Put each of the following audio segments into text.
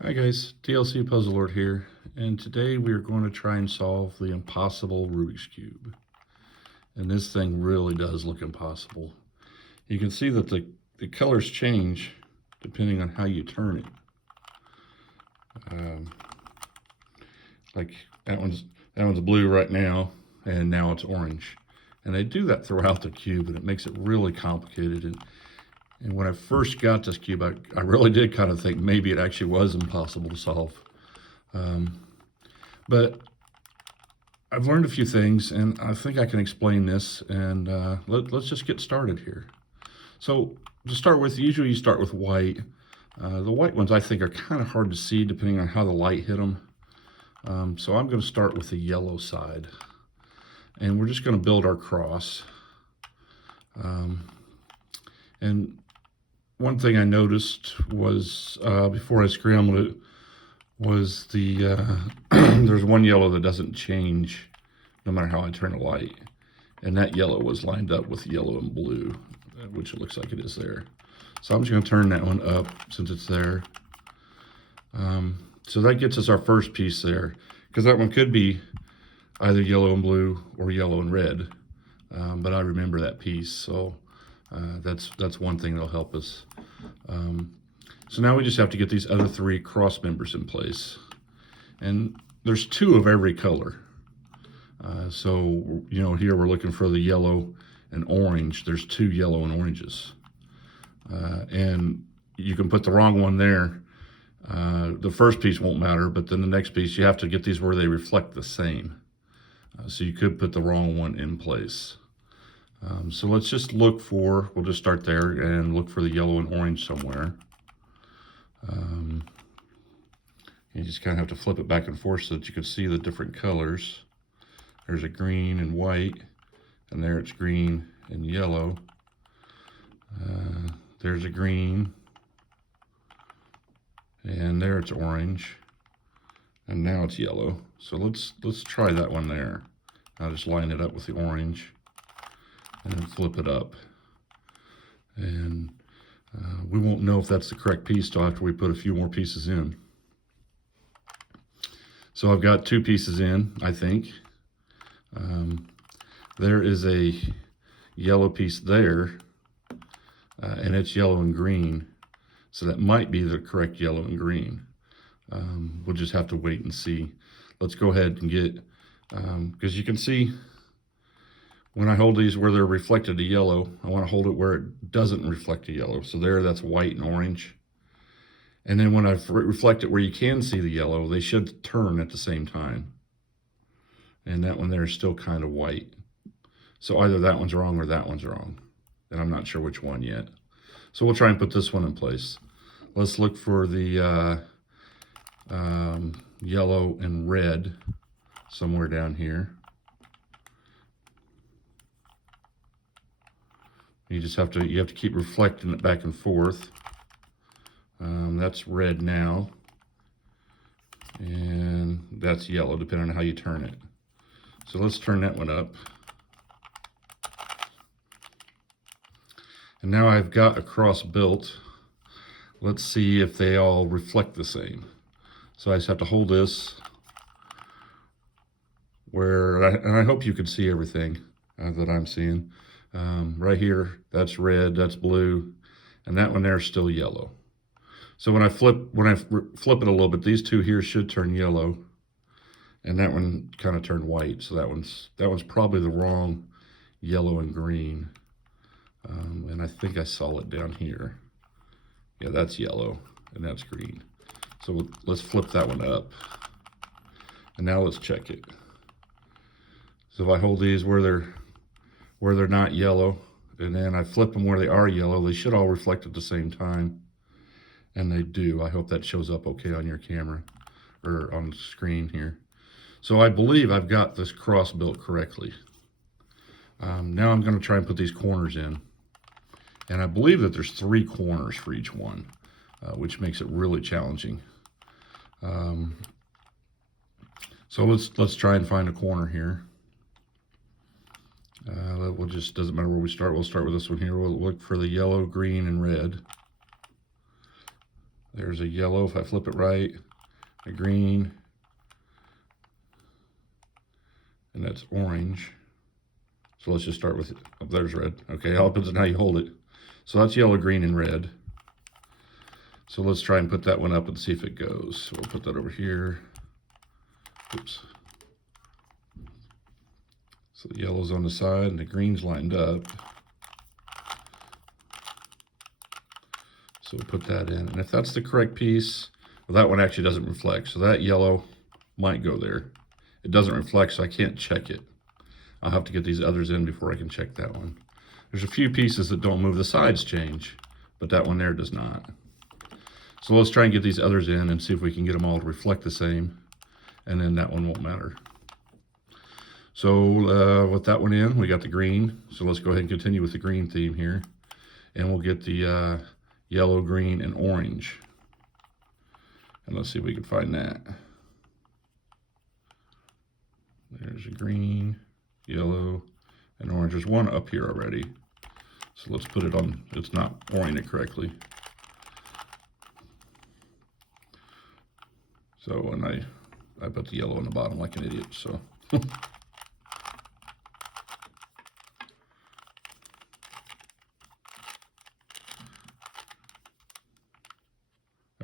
Hi guys, DLC Puzzle Lord here, and today we are going to try and solve the impossible Rubik's Cube. And this thing really does look impossible. You can see that the colors change depending on how you turn it. Um, like that one's blue right now, and now it's orange. And they do that throughout the cube, and it makes it really complicated. And when I first got this cube, I really did kind of think maybe it actually was impossible to solve. Um, but I've learned a few things, and I think I can explain this, and let's just get started here. So to start with, usually you start with white. The white ones I think are kind of hard to see depending on how the light hit them. So I'm going to start with the yellow side, and we're just going to build our cross. And one thing I noticed was before I scrambled it was there's one yellow that doesn't change no matter how I turn the light, and that yellow was lined up with yellow and blue, which it looks like it is there. So I'm just going to turn that one up since it's there. So that gets us our first piece there, because that one could be either yellow and blue or yellow and red, but I remember that piece, so that's one thing that'll help us. So now we just have to get these other three cross members in place. And there's two of every color. So, here we're looking for the yellow and orange. There's two yellow and oranges. And you can put the wrong one there. The first piece won't matter, but then the next piece, you have to get these where they reflect the same. So you could put the wrong one in place. So let's just we'll just start there and look for the yellow and orange somewhere. You just kind of have to flip it back and forth so that you can see the different colors. There's a green and white, and there it's green and yellow. There's a green, and there it's orange, and now it's yellow. So let's try that one there. I'll just line it up with the orange and then flip it up. And we won't know if that's the correct piece till after we put a few more pieces in. So I've got two pieces in, I think. There is a yellow piece there, and it's yellow and green. So that might be the correct yellow and green. We'll just have to wait and see. Let's go ahead and get, because you can see when I hold these where they're reflected to yellow, I want to hold it where it doesn't reflect to yellow. So there, that's white and orange. And then when I reflect it where you can see the yellow, they should turn at the same time. And that one there is still kind of white. So either that one's wrong or that one's wrong. And I'm not sure which one yet. So we'll try and put this one in place. Let's look for the yellow and red somewhere down here. You have to keep reflecting it back and forth. That's red now, and that's yellow depending on how you turn it. So let's turn that one up. And now I've got a cross built. Let's see if they all reflect the same. So I just have to hold this and I hope you can see everything that I'm seeing. Right here, that's red, that's blue, and that one there is still yellow. So when I flip it a little bit, these two here should turn yellow, and that one kind of turned white. So that one's probably the wrong yellow and green. And I think I saw it down here. Yeah, that's yellow, and that's green. So let's flip that one up, and now let's check it. So if I hold these where they're not yellow, and then I flip them where they are yellow, they should all reflect at the same time. And they do. I hope that shows up okay on your camera or on the screen here. So I believe I've got this cross built correctly. Now I'm going to try and put these corners in. And I believe that there's 3 corners for each one, which makes it really challenging. So let's try and find a corner here. Doesn't matter where we start. We'll start with this one here. We'll look for the yellow, green, and red. There's a yellow if I flip it right, a green, and that's orange. So let's just start with, oh, there's red. Okay, all depends on how you hold it. So that's yellow, green, and red. So let's try and put that one up and see if it goes. So we'll put that over here. Oops. So the yellow's on the side and the green's lined up. So we'll put that in. And if that's the correct piece, well, that one actually doesn't reflect. So that yellow might go there. It doesn't reflect, so I can't check it. I'll have to get these others in before I can check that one. There's a few pieces that don't move. The sides change, but that one there does not. So let's try and get these others in and see if we can get them all to reflect the same, and then that one won't matter. So with that one in, we got the green. So let's go ahead and continue with the green theme here. And we'll get the yellow, green, and orange. And let's see if we can find that. There's a green, yellow, and orange. There's one up here already. So let's put it on, it's not oriented correctly. So, and I put the yellow on the bottom like an idiot, so.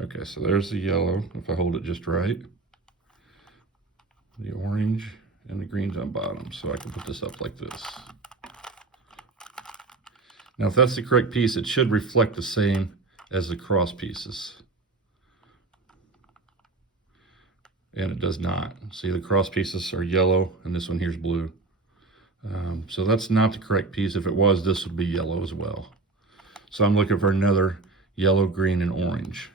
Okay, so there's the yellow, if I hold it just right. The orange and the green's on bottom, so I can put this up like this. Now, if that's the correct piece, it should reflect the same as the cross pieces. And it does not. See, the cross pieces are yellow, and this one here's blue. So that's not the correct piece. If it was, this would be yellow as well. So I'm looking for another yellow, green, and orange.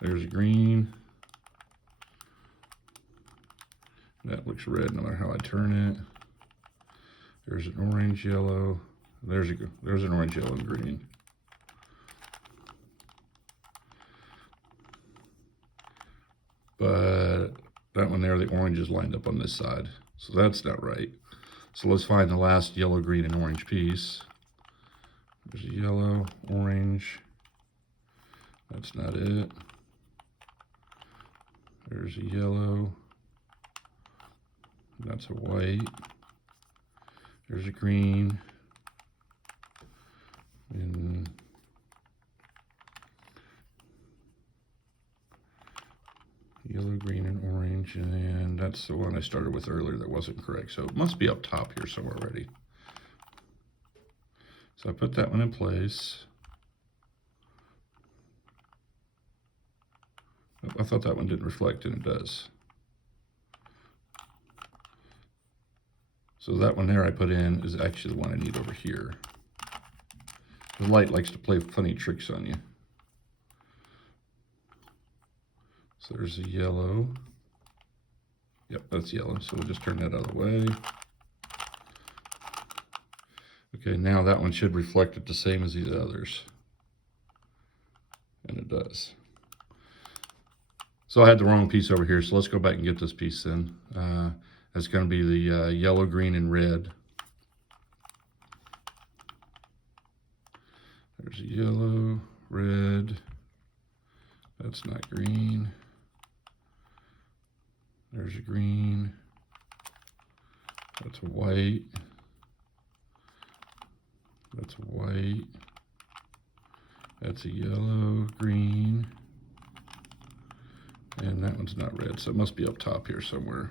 There's a green. That looks red no matter how I turn it. There's an orange, yellow. There's an orange, yellow, and green. But that one there, the orange is lined up on this side. So that's not right. So let's find the last yellow, green, and orange piece. There's a yellow, orange. That's not it. There's a yellow. That's a white. There's a green. And yellow, green, and orange. And that's the one I started with earlier that wasn't correct. So it must be up top here somewhere already. So I put that one in place. I thought that one didn't reflect, and it does. So that one there I put in is actually the one I need over here. The light likes to play funny tricks on you. So there's a yellow. Yep, that's yellow. So we'll just turn that out of the way. Okay, now that one should reflect it the same as these others. And it does. So I had the wrong piece over here, so let's go back and get this piece then. That's going to be the yellow, green, and red. There's a yellow, red. That's not green. There's a green. That's a white. That's a white. That's a yellow, green. And that one's not red, so it must be up top here somewhere.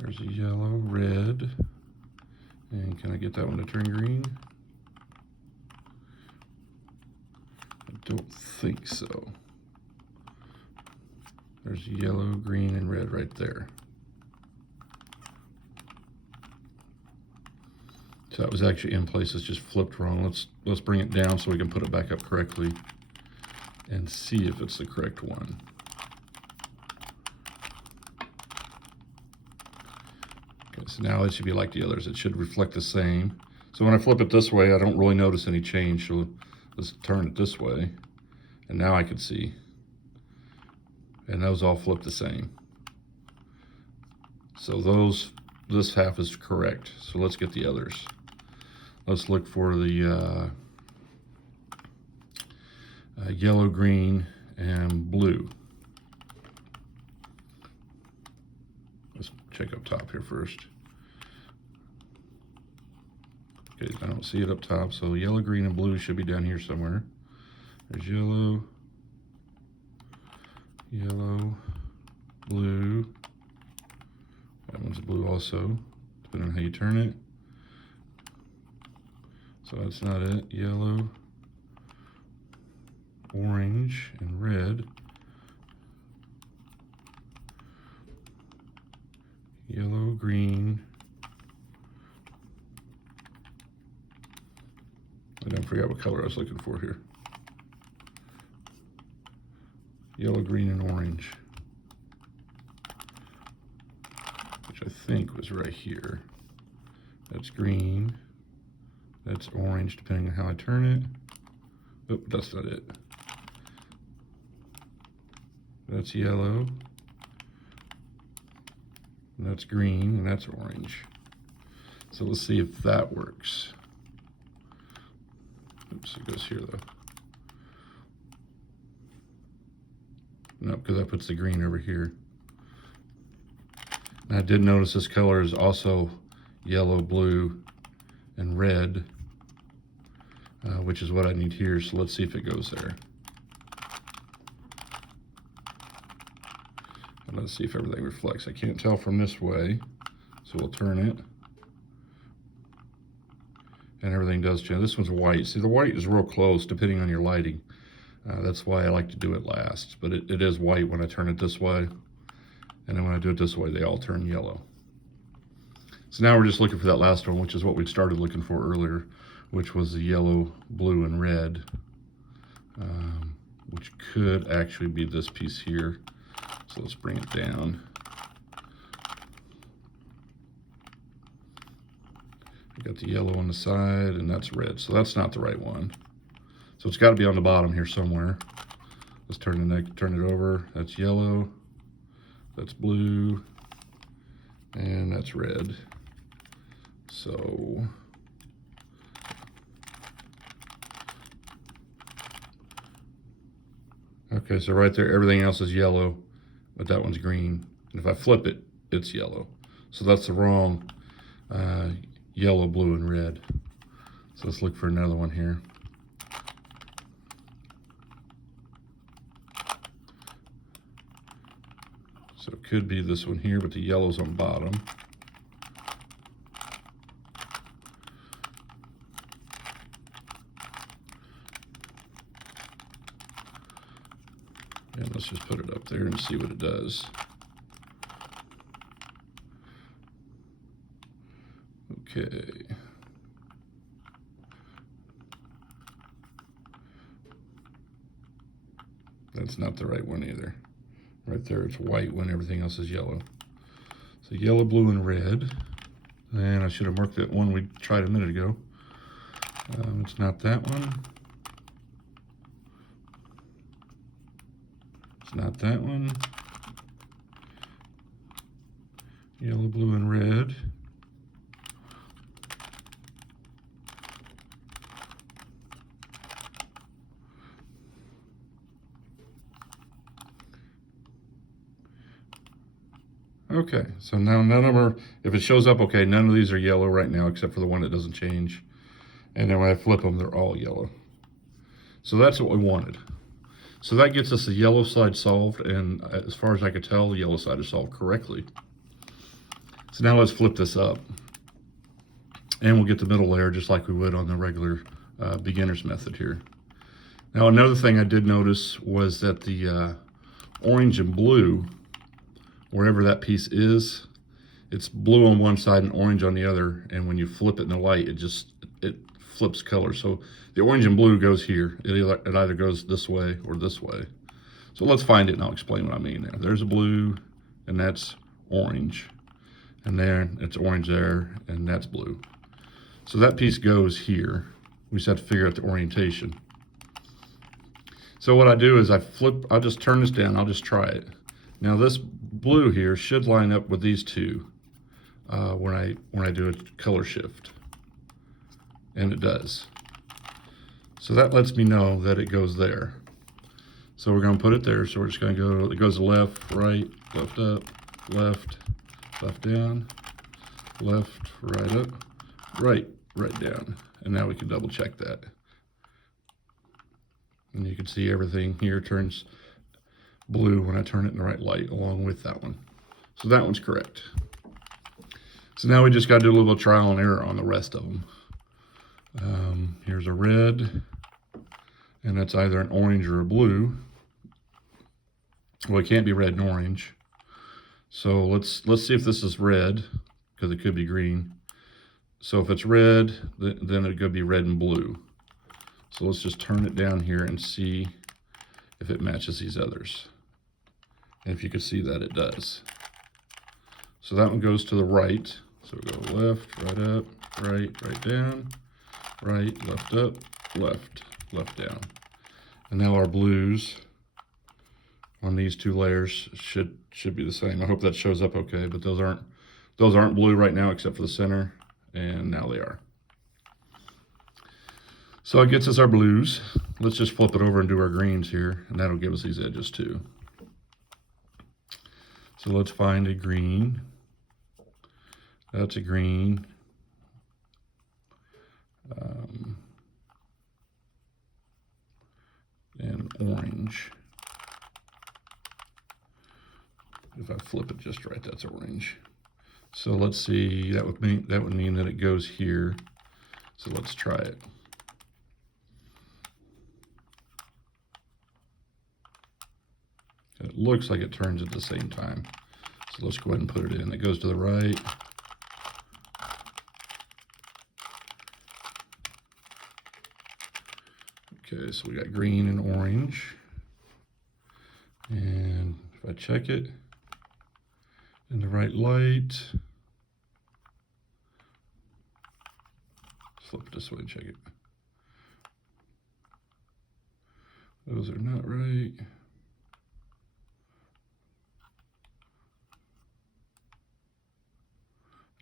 There's a yellow, red. And can I get that one to turn green? I don't think so. There's yellow, green, and red right there. So that was actually in place, it's just flipped wrong. Let's bring it down so we can put it back up correctly and see if it's the correct one. Okay, so now it should be like the others. It should reflect the same. So when I flip it this way, I don't really notice any change. So let's turn it this way. And now I can see. And those all flip the same. So this half is correct. So let's get the others. Let's look for the yellow, green, and blue. Let's check up top here first. Okay, I don't see it up top, so yellow, green, and blue should be down here somewhere. There's yellow, yellow, blue. That one's blue also, depending on how you turn it. So that's not it. Yellow, orange, and red. Yellow, green. I forgot what color I was looking for here. Yellow, green, and orange. Which I think was right here. That's green. That's orange, depending on how I turn it. Oh, that's not it. That's yellow. And that's green, and that's orange. So let's see if that works. Oops, it goes here though. No, because that puts the green over here. And I did notice this color is also yellow, blue, and red, which is what I need here. So let's see if it goes there. And let's see if everything reflects. I can't tell from this way, so we'll turn it. And everything does change. This one's white. See, the white is real close depending on your lighting. That's why I like to do it last. But it is white when I turn it this way. And then when I do it this way, they all turn yellow. So now we're just looking for that last one, which is what we started looking for earlier, which was the yellow, blue, and red, which could actually be this piece here. So let's bring it down. We got the yellow on the side, and that's red, so that's not the right one. So it's got to be on the bottom here somewhere. Let's turn it over. That's yellow, that's blue, and that's red. So okay, so right there, everything else is yellow, but that one's green. And if I flip it, it's yellow. So that's the wrong yellow, blue, and red. So let's look for another one here. So it could be this one here, but the yellow's on bottom. And let's just put it up there and see what it does. Okay. That's not the right one either. Right there, it's white when everything else is yellow. So yellow, blue, and red. And I should have marked that one we tried a minute ago. It's not that one. It's not that one. Yellow, blue, and red. Okay, so now none of them are, if it shows up, okay, none of these are yellow right now except for the one that doesn't change. And then when I flip them, they're all yellow. So that's what we wanted. So that gets us the yellow side solved, and as far as I could tell, the yellow side is solved correctly. So now let's flip this up. And we'll get the middle layer just like we would on the regular beginner's method here. Now another thing I did notice was that the orange and blue, wherever that piece is, it's blue on one side and orange on the other, and when you flip it in the light, it flips color. So the orange and blue goes here. It either goes this way or this way. So let's find it and I'll explain what I mean there. There's a blue, and that's orange. And there, it's orange there, and that's blue. So that piece goes here. We just have to figure out the orientation. So what I do is I'll just turn this down, I'll just try it. Now this blue here should line up with these two when I do a color shift. and it does. So that lets me know that it goes there. So we're going to put it there. So we're just going to go, it goes left, right, left up, left, left down, left, right up, right, right down. And now we can double check that. And you can see everything here turns blue when I turn it in the right light along with that one. So that one's correct. So now we just got to do a little trial and error on the rest of them. Here's a red, and that's either an orange or a blue. Well, it can't be red and orange. So let's see if this is red, because it could be green. So if it's red, then it could be red and blue. So let's just turn it down here and see if it matches these others. And if you can see that it does. So that one goes to the right. So we go left, right up, right, right down, right, left up, left, left down. And now our blues on these two layers should be the same. I hope that shows up okay, but those aren't blue right now except for the center, and now they are. So it gets us our blues. Let's just flip it over and do our greens here, and that'll give us these edges too. So let's find a green. That's a green. And orange. If I flip it just right, that's orange. So let's see, that would mean that it goes here. So let's try it. It looks like it turns at the same time. So let's go ahead and put it in. It goes to the right. Okay, so we got green and orange. And if I check it in the right light, flip it this way and check it. Those are not right.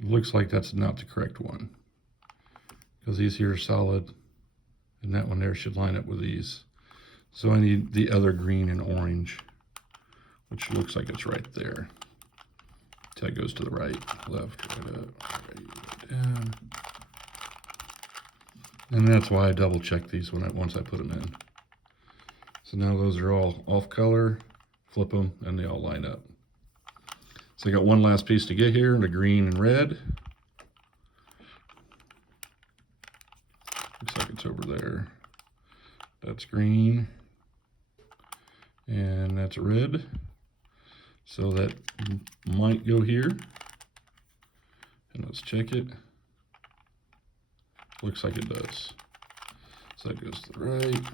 It looks like that's not the correct one, because these here are solid, and that one there should line up with these. So I need the other green and orange, which looks like it's right there. So it goes to the right, left, right up, right down. And that's why I double check these once I put them in. So now those are all off color, flip them, and they all line up. So I got one last piece to get here, the green and red. Looks like it's over there. That's green, and that's red. So that might go here. And let's check it. Looks like it does. So that goes to the right.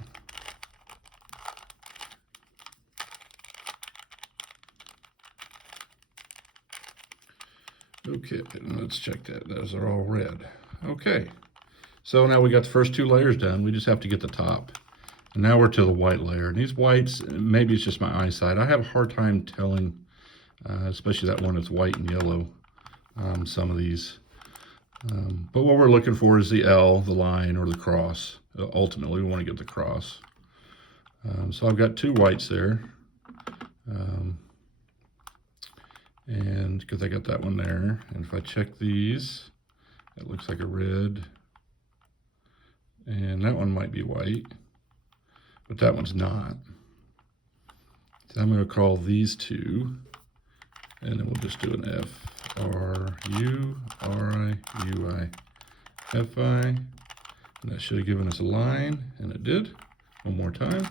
Okay, and let's check that. Those are all red. Okay, so now we got the first two layers done. We just have to get the top. And now we're to the white layer. And these whites, maybe it's just my eyesight. I have a hard time telling, especially that one that's white and yellow, some of these. But what we're looking for is the L, the line, or the cross. Ultimately, we want to get the cross. So I've got two whites there. And because I got that one there, and if I check these, it looks like a red, and that one might be white, but that one's not. So I'm going to call these two, and then we'll just do an F, R, U, R, I, U, I, F, I, and that should have given us a line, and it did. One more time,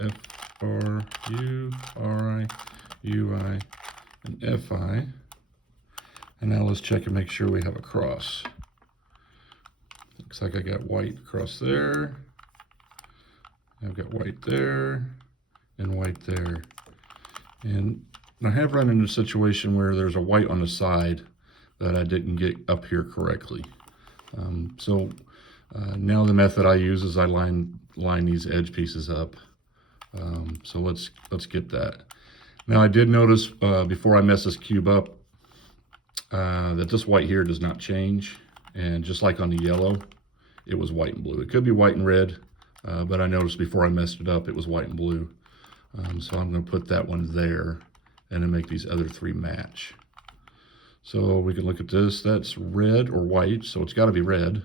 F, R, U, R, I, U, I, and Fi, and now let's check and make sure we have a cross. Looks like I got white across there, I've got white there, and white there. And I have run into a situation where there's a white on the side that I didn't get up here correctly. Now the method I use is I line these edge pieces up. So let's get that. Now I did notice before I mess this cube up that this white here does not change, and just like on the yellow, it was white and blue. It could be white and red, but I noticed before I messed it up, it was white and blue. So I'm going to put that one there and then make these other three match. So we can look at this. That's red or white, so it's got to be red.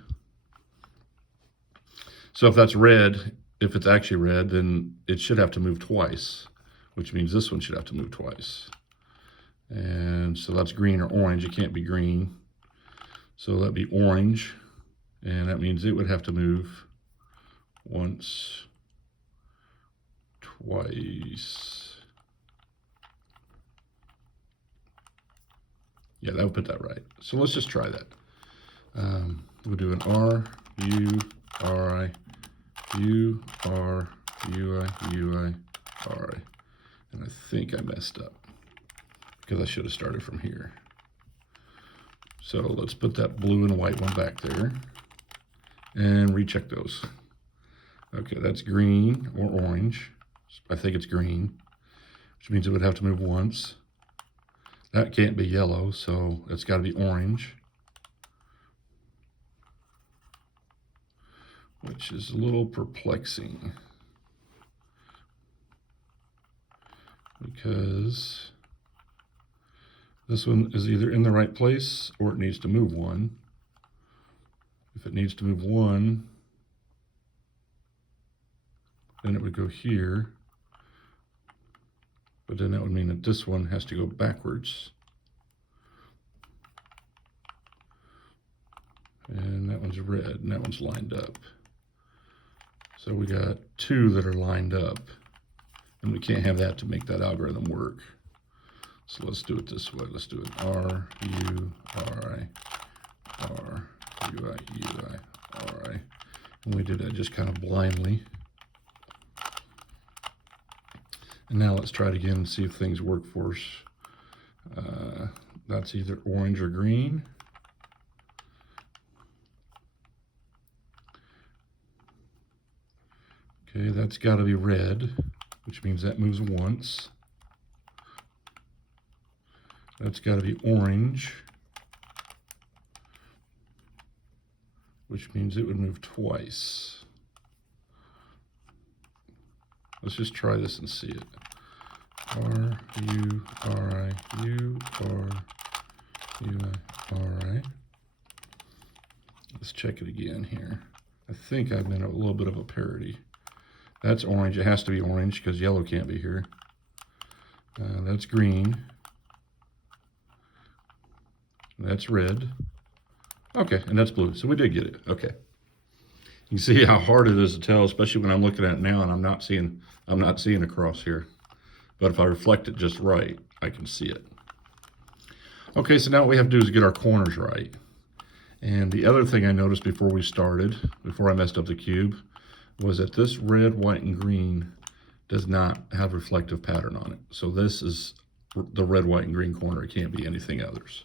So if that's red, if it's actually red, then it should have to move twice, which means this one should have to move twice. And so that's green or orange. It can't be green. So that'd be orange, and that means it would have to move once, twice. Yeah, that would put that right. So let's just try that. We'll do an R, U, R, I, U, R, U, I, U, I, R, I. And I think I messed up because I should have started from here. So let's put that blue and white one back there and recheck those. Okay, that's green or orange. I think it's green, which means it would have to move once. That can't be yellow, so it's got to be orange, which is a little perplexing because this one is either in the right place or it needs to move one. If it needs to move one, then it would go here. But then that would mean that this one has to go backwards. And that one's red, and that one's lined up. So we got two that are lined up. And we can't have that to make that algorithm work. So let's do it this way. Let's do it R, U, R, I, R, U, I, U, I, R, I. And we did that just kind of blindly. And now let's try it again and see if things work for us. That's either orange or green. Okay, that's got to be red, which means that moves once. That's got to be orange, which means it would move twice. Let's just try this and see it. R, U, R, I, U, R, U, I, R, I. Let's check it again here. I think I've been a little bit of a parody. That's orange. It has to be orange because yellow can't be here. That's green. That's red. Okay, and that's blue. So we did get it. Okay. You can see how hard it is to tell, especially when I'm looking at it now and I'm not seeing across here. But if I reflect it just right, I can see it. Okay, so now what we have to do is get our corners right. And the other thing I noticed before we started, before I messed up the cube, was that this red, white, and green does not have reflective pattern on it. So this is the red, white, and green corner. It can't be anything else.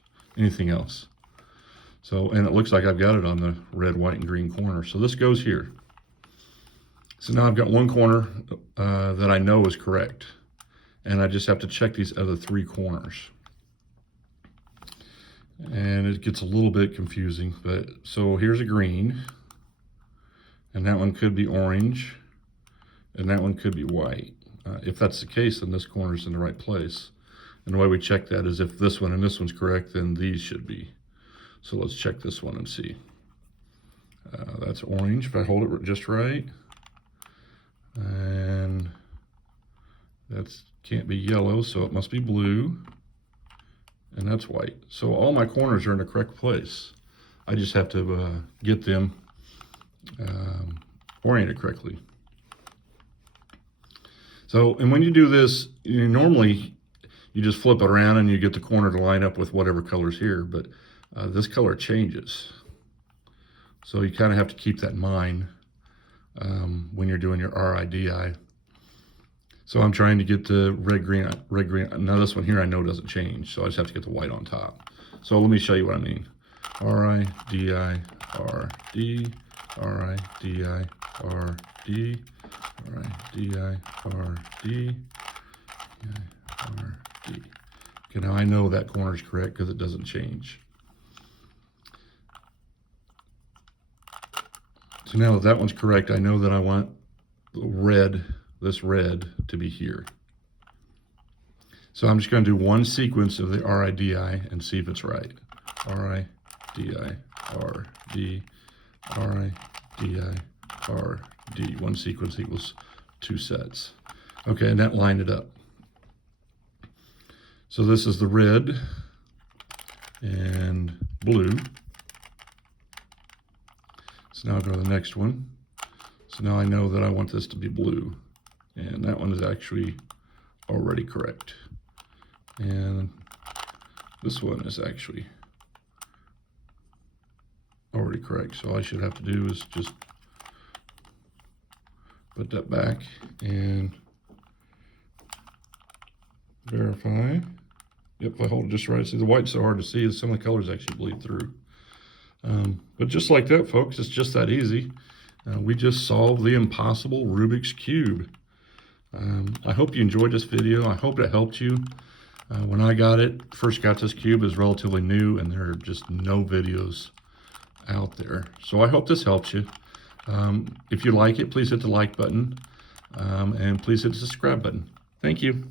So, and it looks like I've got it on the red, white, and green corner. So this goes here. So now I've got one corner that I know is correct. And I just have to check these other three corners. And it gets a little bit confusing, but so here's a green. And that one could be orange. And that one could be white. If that's the case, then this corner's in the right place. And the way we check that is if this one and this one's correct, then these should be. So let's check this one and see. That's orange if I hold it just right. And that can't be yellow, so it must be blue. And that's white. So all my corners are in the correct place. I just have to get them oriented correctly. So, and when you do this, normally you just flip it around and you get the corner to line up with whatever color's here, but this color changes. So you kind of have to keep that in mind when you're doing your RIDI. So I'm trying to get the red, green. Now this one here I know doesn't change, so I just have to get the white on top. So let me show you what I mean. RIDI, RD, RIDI, RD, RIDI, RD, RD. Okay, now I know that corner is correct because it doesn't change. So now that that one's correct, I know that I want the red, this red, to be here. So I'm just going to do one sequence of the RIDI and see if it's right. RIDI, RD, RIDI, RD. One sequence equals 2 sets. Okay, and that lined it up. So this is the red and blue. So now I'll go to the next one. So now I know that I want this to be blue. And that one is actually already correct. And this one is actually already correct. So all I should have to do is just put that back and verify. Yep, if I hold it just right. See, the white's so hard to see, some of the colors actually bleed through. But just like that, folks, it's just that easy. We just solved the impossible Rubik's Cube. I hope you enjoyed this video. I hope it helped you. When I first got this cube, it was relatively new, and there are just no videos out there. So I hope this helps you. If you like it, please hit the like button, and please hit the subscribe button. Thank you.